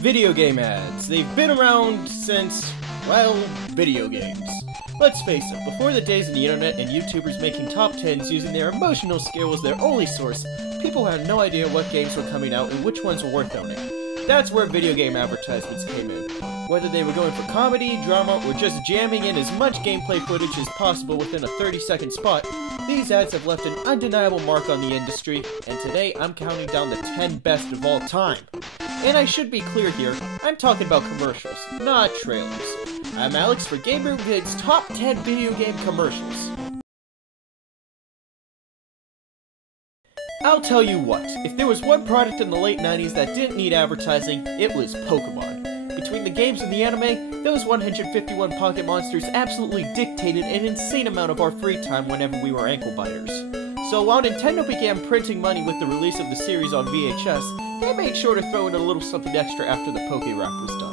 Video game ads. They've been around since, well, video games. Let's face it, before the days of the internet and YouTubers making top 10s using their emotional scale as their only source, people had no idea what games were coming out and which ones were worth owning. That's where video game advertisements came in. Whether they were going for comedy, drama, or just jamming in as much gameplay footage as possible within a 30-second spot, these ads have left an undeniable mark on the industry, and today I'm counting down the 10 best of all time. And I should be clear here, I'm talking about commercials, not trailers. I'm Alex for Gamer Vid's Top 10 Video Game Commercials. I'll tell you what, if there was one product in the late 90s that didn't need advertising, it was Pokémon. Between the games and the anime, those 151 pocket monsters absolutely dictated an insane amount of our free time whenever we were ankle biters. So while Nintendo began printing money with the release of the series on VHS, they made sure to throw in a little something extra after the Poké Rap was done.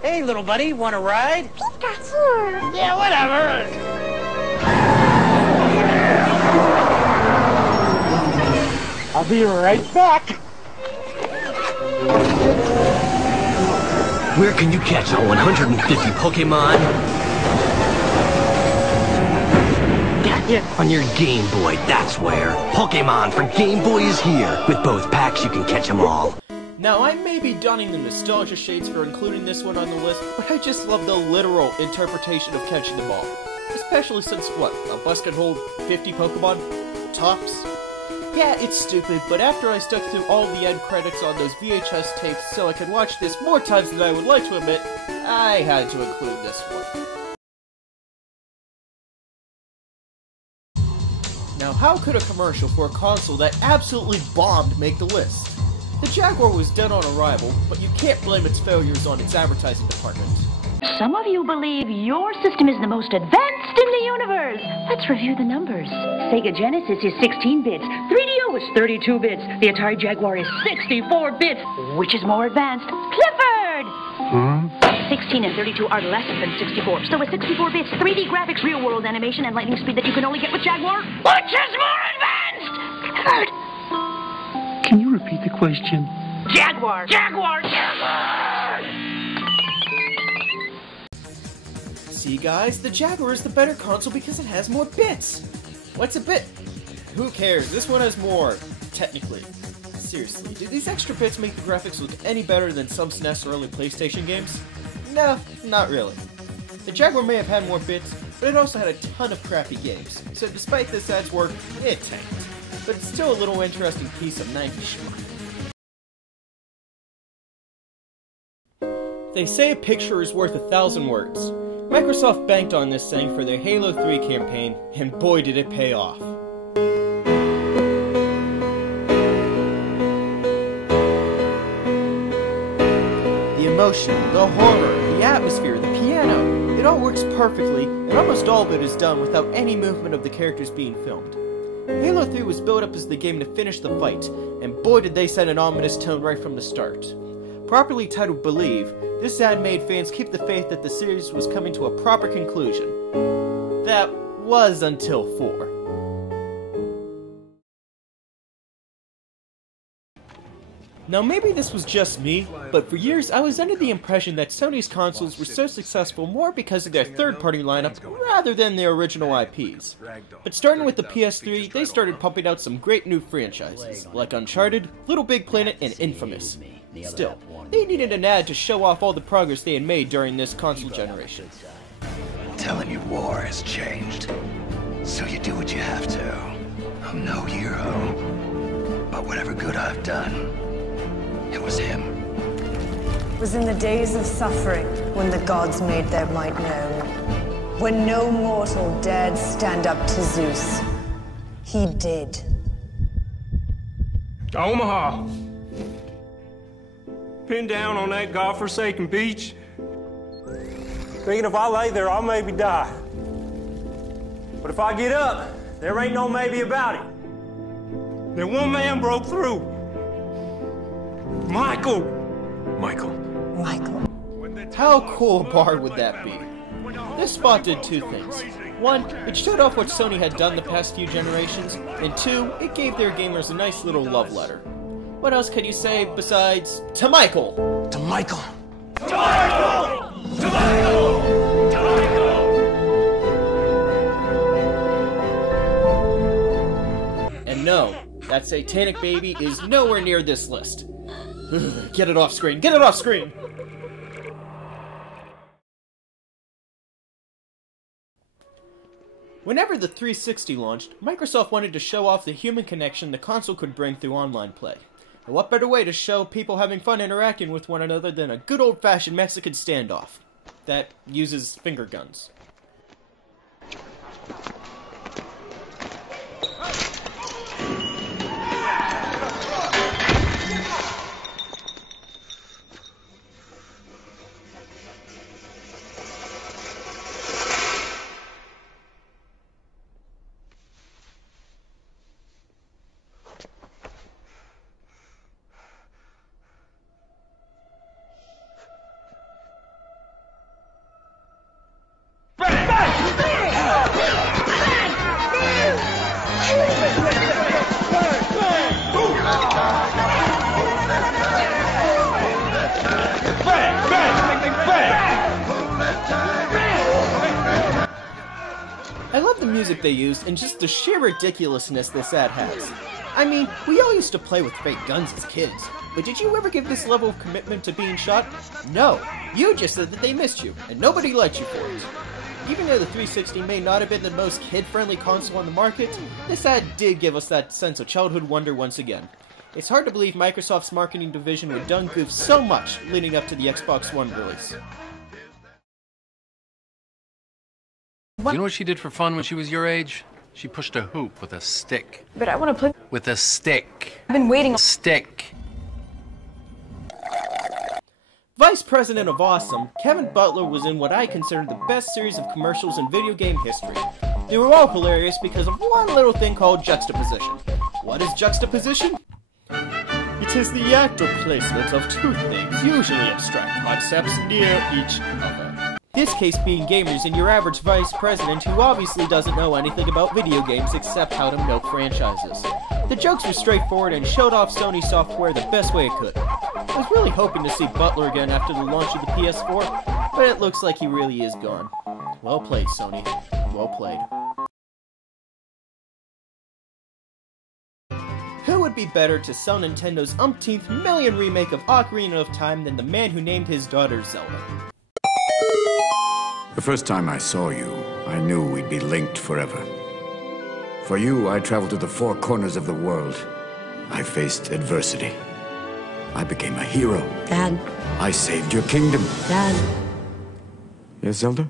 Hey, little buddy, want a ride? Pikachu! Yeah, whatever! I'll be right back! Where can you catch all 150 Pokemon? Got ya! On your Game Boy, that's where. Pokemon for Game Boy is here. With both packs, you can catch them all. Now, I may be donning the nostalgia shades for including this one on the list, but I just love the literal interpretation of catching them all. Especially since, what, a bus can hold 50 Pokemon? Tops? Yeah, it's stupid, but after I stuck through all the end credits on those VHS tapes so I could watch this more times than I would like to admit, I had to include this one. Now, how could a commercial for a console that absolutely bombed make the list? The Jaguar was dead on arrival, but you can't blame its failures on its advertising department. Some of you believe your system is the most advanced in the universe. Let's review the numbers. Sega Genesis is 16 bits. 3DO is 32 bits. The Atari Jaguar is 64 bits. Which is more advanced? Clifford! 16 and 32 are less than 64. So with 64 bits, 3D graphics, real-world animation, and lightning speed that you can only get with Jaguar, which is more advanced? Clifford! Can you repeat the question? Jaguar! Jaguar! Jaguar! See guys, the Jaguar is the better console because it has more bits! What's a bit? Who cares, this one has more, technically. Seriously, do these extra bits make the graphics look any better than some SNES or early PlayStation games? No, not really. The Jaguar may have had more bits, but it also had a ton of crappy games, so despite this ad's work, it tanked. But it's still a little interesting piece of 90s schmuck. They say a picture is worth 1,000 words. Microsoft banked on this saying for their Halo 3 campaign, and boy did it pay off. The emotion, the horror, the atmosphere, the piano, it all works perfectly, and almost all of it is done without any movement of the characters being filmed. Halo 3 was built up as the game to finish the fight, and boy did they set an ominous tone right from the start. Properly titled Believe, this ad made fans keep the faith that the series was coming to a proper conclusion. That was until 4. Now maybe this was just me, but for years I was under the impression that Sony's consoles were so successful more because of their third-party lineup rather than their original IPs. But starting with the PS3, they started pumping out some great new franchises, like Uncharted, Little Big Planet, and Infamous. Still, they needed an ad to show off all the progress they had made during this console generation. I'm telling you, war has changed. So you do what you have to. I'm no hero. But whatever good I've done, it was him. It was in the days of suffering when the gods made their might known. When no mortal dared stand up to Zeus. He did. Omaha! Pinned down on that godforsaken beach. Thinking if I lay there, I'll maybe die. But if I get up, there ain't no maybe about it. Then one man broke through. Michael! Michael. How cool a bar would that be? This spot did two things. One, it showed off what Sony had done the past few generations, and two, it gave their gamers a nice little love letter. What else could you say besides, to Michael? To Michael. To Michael! To Michael! To Michael! And no, that satanic baby is nowhere near this list. Get it off screen, get it off screen! Whenever the 360 launched, Microsoft wanted to show off the human connection the console could bring through online play. And what better way to show people having fun interacting with one another than a good old-fashioned Mexican standoff that uses finger guns. I love the music they used and just the sheer ridiculousness this ad has. I mean, we all used to play with fake guns as kids, but did you ever give this level of commitment to being shot? No, you just said that they missed you, and nobody liked you for it. Even though the 360 may not have been the most kid-friendly console on the market, this ad did give us that sense of childhood wonder once again. It's hard to believe Microsoft's marketing division would done goof so much leading up to the Xbox One release. Do you know what she did for fun when she was your age? She pushed a hoop with a stick. But I want to play with a stick. I've been waiting. Stick. Vice President of Awesome, Kevin Butler was in what I consider the best series of commercials in video game history. They were all hilarious because of one little thing called juxtaposition. What is juxtaposition? It is the act or placement of two things, usually abstract concepts, near each other. This case being gamers and your average vice president who obviously doesn't know anything about video games except how to milk franchises. The jokes were straightforward and showed off Sony software the best way it could. I was really hoping to see Butler again after the launch of the PS4, but it looks like he really is gone. Well played, Sony. Well played. Who would be better to sell Nintendo's umpteenth million remake of Ocarina of Time than the man who named his daughter Zelda? The first time I saw you, I knew we'd be linked forever. For you, I traveled to the four corners of the world. I faced adversity. I became a hero. Dad. I saved your kingdom. Dad. Yes, Zelda?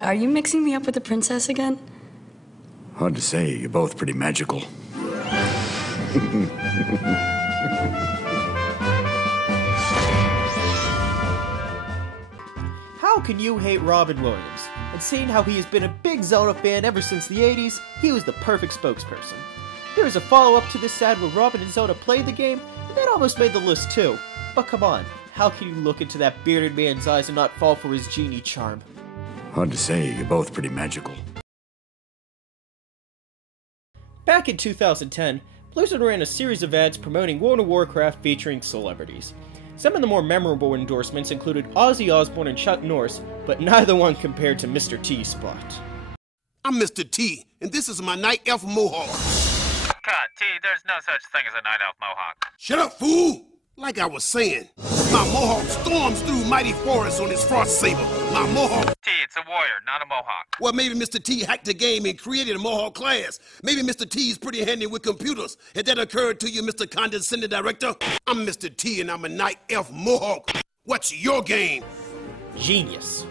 Are you mixing me up with the princess again? Hard to say. You're both pretty magical. How can you hate Robin Williams? And seeing how he has been a big Zelda fan ever since the 80s, he was the perfect spokesperson. There is a follow-up to this ad where Robin and Zelda played the game, and that almost made the list too. But come on, how can you look into that bearded man's eyes and not fall for his genie charm? Hard to say, you're both pretty magical. Back in 2010, Blizzard ran a series of ads promoting World of Warcraft featuring celebrities. Some of the more memorable endorsements included Ozzy Osbourne and Chuck Norris, but neither one compared to Mr. T's spot. I'm Mr. T, and this is my night elf mohawk. God, T, there's no such thing as a night elf mohawk. Shut up, fool! Like I was saying, my mohawk storms through mighty forests on his frost saber. My mohawk... T, it's a warrior, not a mohawk. Well, maybe Mr. T hacked the game and created a mohawk class. Maybe Mr. T's pretty handy with computers. Had that occurred to you, Mr. Condescending Director? I'm Mr. T, and I'm a night elf mohawk. What's your game? Genius.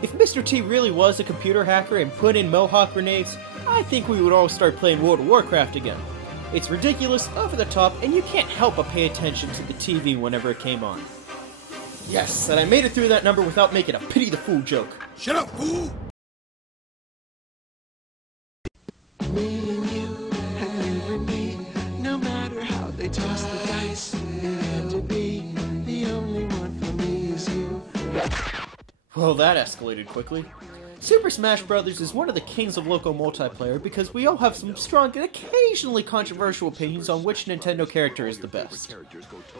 If Mr. T really was a computer hacker and put in mohawk grenades, I think we would all start playing World of Warcraft again. It's ridiculous, over the top, and you can't help but pay attention to the TV whenever it came on. Yes, and I made it through that number without making a pity the fool joke. Shut up, fool! Me and you and me, no matter how they toss the dice, and to be the only one for me is you. Well, that escalated quickly. Super Smash Bros. Is one of the kings of local multiplayer because we all have some strong and occasionally controversial opinions on which Nintendo character is the best.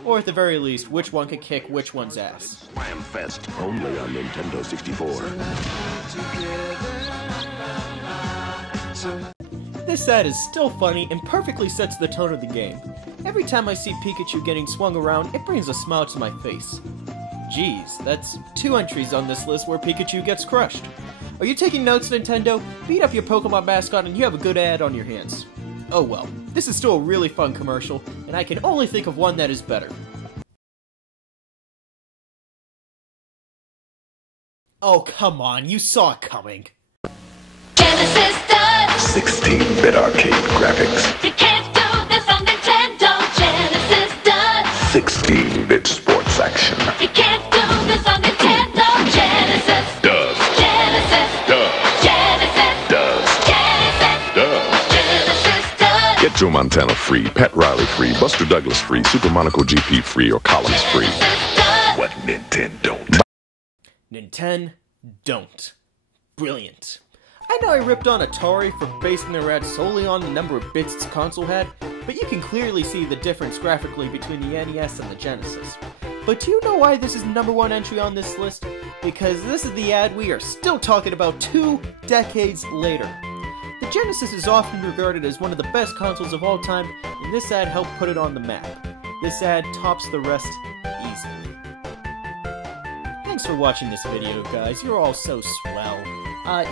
Or at the very least, which one can kick which one's ass. Slam Fest, only on Nintendo 64. This ad is still funny and perfectly sets the tone of the game. Every time I see Pikachu getting swung around, it brings a smile to my face. Geez, that's 2 entries on this list where Pikachu gets crushed. Are you taking notes, Nintendo? Beat up your Pokemon mascot and you have a good ad on your hands. Oh well, this is still a really fun commercial, and I can only think of one that is better. Oh, come on, you saw it coming. 16-bit arcade graphics. You can't do this on Nintendo. Genesis does. 16-bit sports action. You can't do this on Nintendo. Genesis does. Genesis does. Genesis does. Genesis does. Genesis does. Get Joe Montana free, Pat Riley free, Buster Douglas free, Super Monaco GP free, or Columns free. What Nintendon't? Nintendon't. Brilliant. I know I ripped on Atari for basing their ad solely on the number of bits its console had, but you can clearly see the difference graphically between the NES and the Genesis. But do you know why this is #1 entry on this list? Because this is the ad we are still talking about 2 decades later. The Genesis is often regarded as one of the best consoles of all time, and this ad helped put it on the map. This ad tops the rest easily. Thanks for watching this video, guys. You're all so swell.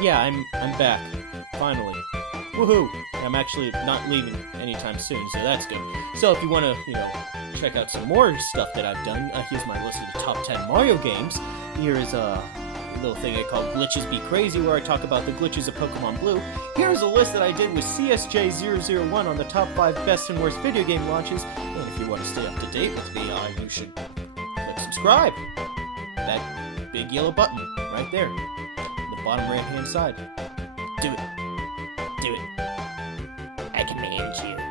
Yeah, I'm back. Finally. Woohoo! I'm actually not leaving anytime soon, so that's good. So if you want to, check out some more stuff that I've done, here's my list of the top 10 Mario games. Here's a little thing I call Glitches Be Crazy, where I talk about the glitches of Pokemon Blue. Here's a list that I did with CSJ001 on the top 5 best and worst video game launches. And if you want to stay up to date with me, you should click subscribe. That big yellow button right there. Bottom right hand side. Do it. Do it.